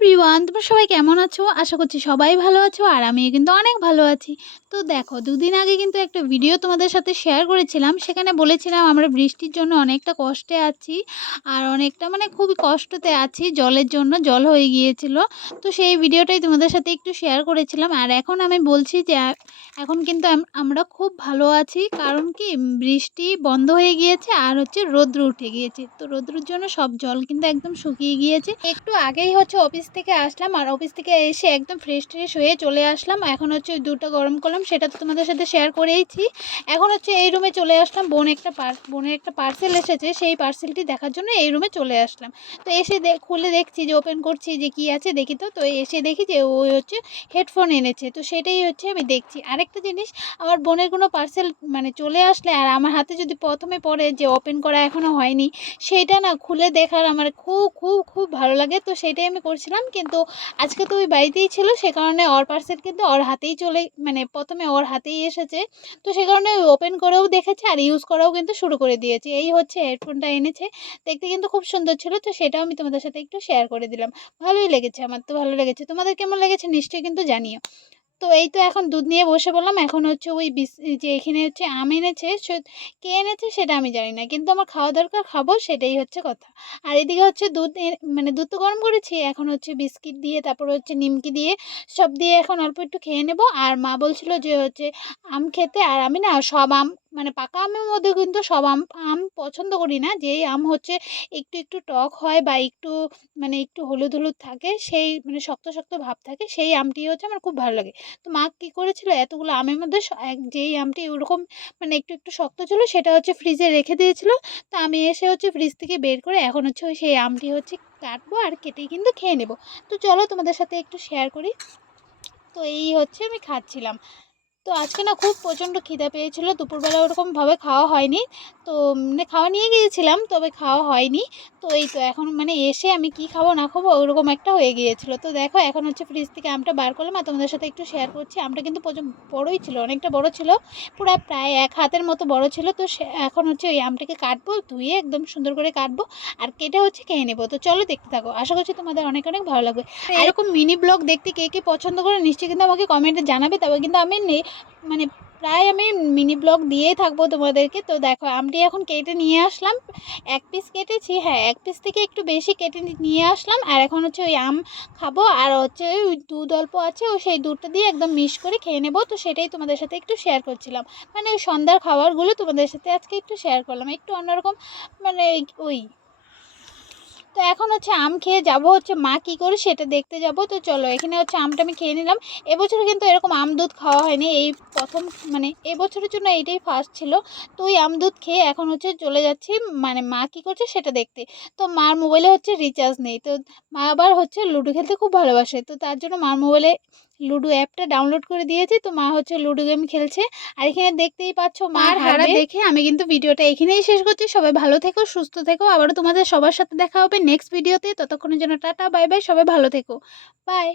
Everyone, তোমরা সবাই কেমন আছো? আশা করছি সবাই ভালো আছো আর আমিও কিন্তু অনেক ভালো আছি। তো দেখো, দুদিন আগে কিন্তু একটা ভিডিও তোমাদের সাথে শেয়ার করেছিলাম। সেখানে বলেছিলাম আমরা বৃষ্টির জন্য অনেকটা কষ্টে আছি আর অনেকটা খুবই কষ্টতে আছি, জলের জন্য জল হয়ে গিয়েছিল। তো সেই ভিডিওটাই তোমাদের সাথে একটু শেয়ার করেছিলাম। আর এখন আমি বলছি যে এখন কিন্তু আমরা খুব ভালো আছি। কারণ কি, বৃষ্টি বন্ধ হয়ে গিয়েছে আর রৌদ্র উঠে গিয়েছে। তো রৌদ্রের জন্য সব জল কিন্তু একদম শুকিয়ে গিয়েছে। একটু আগেই অফিস থেকে আসলাম আর অফিস থেকে এসে একদম ফ্রেশ ট্রেশ হয়ে চলে আসলাম। এখন ওই দুধটা গরম করলাম, সেটা তো তোমাদের সাথে শেয়ার করেইছি। এখন এই রুমে চলে আসলাম। বোনের একটা পার্সেল এসেছে, সেই পার্সেলটি দেখার জন্য এই রুমে চলে আসলাম। তো এসে খুলে দেখছি, যে ওপেন করছি যে কি আছে দেখি। তো এসে দেখি যে ওই হেডফোন এনেছে। তো সেটাই আমি দেখছি। আরেকটা জিনিস, আমার বোনের কোনো পার্সেল চলে আসলে আর আমার হাতে যদি প্রথমে পড়ে যে ওপেন করা এখনও হয়নি, সেইটা না খুলে দেখার আমার খুব খুব খুব ভালো লাগে। তো সেটাই আমি করছিলাম। কিন্তু আজকে তো ওই বাড়িতেই ছিল, সে কারণে ওর পার্সেল কিন্তু ওর হাতেই প্রথমে ওর হাতেই এসেছে। তো সে কারণে ওপেন করেও দেখেছে আর ইউজ করাও কিন্তু শুরু করে দিয়েছে। এই হেডফোনটা এনেছে, দেখতে কিন্তু খুব সুন্দর ছিল। তো সেটাও আমি তোমাদের সাথে একটু শেয়ার করে দিলাম। ভালোই লেগেছে, আমার তো ভালো লেগেছে। তোমাদের কেমন লেগেছে নিশ্চয়ই কিন্তু জানিও। তো এই তো এখন দুধ নিয়ে বসে বললাম। এখন ওই যে এখানে আম এনেছে, কে এনেছে সেটা আমি জানি না, কিন্তু আমার খাওয়া দরকার, খাবো, সেটাই কথা। আর এদিকে দুধ দুধ তো গরম করেছি। এখন বিস্কিট দিয়ে, তারপর নিমকি দিয়ে, সব দিয়ে এখন অল্প একটু খেয়ে নেব। আর মা বলছিল যে আম খেতে। আর আমি না সব আম পাকা আমের মধ্যে কিন্তু সব আম আম পছন্দ করি না। যেই আম একটু একটু টক হয় বা একটু একটু হলুদ হলুদ থাকে, সেই শক্ত শক্ত ভাব থাকে, সেই আমটি আমার খুব ভালো লাগে। তো মা কী করেছিল, এতগুলো আমের মধ্যে যেই আমটি ওরকম একটু একটু শক্ত ছিল, সেটা ফ্রিজে রেখে দিয়েছিল। তো আমি এসে ফ্রিজ থেকে বের করে এখন ওই সেই আমটি কাটবো আর কেটেই কিন্তু খেয়ে নেব। তো চলো তোমাদের সাথে একটু শেয়ার করি। তো এই আমি খাচ্ছিলাম। তো আজকে না খুব প্রচণ্ড খিদা পেয়েছিল। দুপুরবেলা ওরকমভাবে খাওয়া হয়নি। তো খাওয়া নিয়ে গিয়েছিলাম, তবে খাওয়া হয়নি। তো এই তো এখন এসে আমি কি খাবো না খাবো ওরকম একটা হয়ে গিয়েছিল। তো দেখো, এখন ফ্রিজ থেকে আমটা বার করলাম আর তোমাদের সাথে একটু শেয়ার করছি। আমটা কিন্তু বড়ই ছিল, অনেকটা বড় ছিল, পুরো প্রায় এক হাতের মতো বড় ছিল। তো এখন ওই আমটাকে কাটবো, ধুয়ে একদম সুন্দর করে কাটবো আর কেটে খেয়ে নেবো। তো চলো দেখতে থাকো, আশা করছি তোমাদের অনেক অনেক ভালো লাগবে। আর এরকম মিনি ব্লগ দেখতে কে কে পছন্দ করে নিশ্চয়ই কিন্তু আমাকে কমেন্টে জানাবে। তবে কিন্তু আমি প্রায় আমি মিনি ব্লগ দিয়েই থাকবো তোমাদেরকে। তো দেখো, আমটি এখন কেটে নিয়ে আসলাম। এক পিস কেটেছি, হ্যাঁ, এক পিস থেকে একটু বেশি কেটে নিয়ে আসলাম। আর এখন ওই আম খাবো আর ওই দুধ অল্প আছে, সেই দুধটা দিয়ে একদম মিক্স করে খেয়ে নেবো। তো সেটাই তোমাদের সাথে একটু শেয়ার করছিলাম। ওই সন্ধ্যার খাবারগুলো তোমাদের সাথে আজকে একটু শেয়ার করলাম, একটু অন্যরকম ওই। তো এখন আম খেয়ে যাব, মা কী করে সেটা দেখতে যাব। তো চলো, এখানে আমটা আমি খেয়ে নিলাম। এবছর কিন্তু এরকম আম দুধ খাওয়া হয়নি, এই প্রথম, এবছরের জন্য এইটাই ফার্স্ট ছিল। তো ওই আম দুধ খেয়ে এখন চলে যাচ্ছি মা কী করছে সেটা দেখতে। তো মার মোবাইলে রিচার্জ নেই। তো মা আবার লুডো খেলতে খুব ভালোবাসে। তো তার জন্য মার মোবাইলে লুডো অ্যাপটা ডাউনলোড করে দিয়েছে। তো মা লুডো গেম খেলছে। আর এখানে দেখতেই পাচ্ছ মার হারা দেখে আমি কিন্তু ভিডিওটা এখানেই শেষ করছি। সবাই ভালো থেকো, সুস্থ থেকো। আবারও তোমাদের সবার সাথে দেখা হবে নেক্সট ভিডিওতে। ততক্ষণের জন্য টাটা, বাই বাই, সবাই ভালো থেকো, বাই।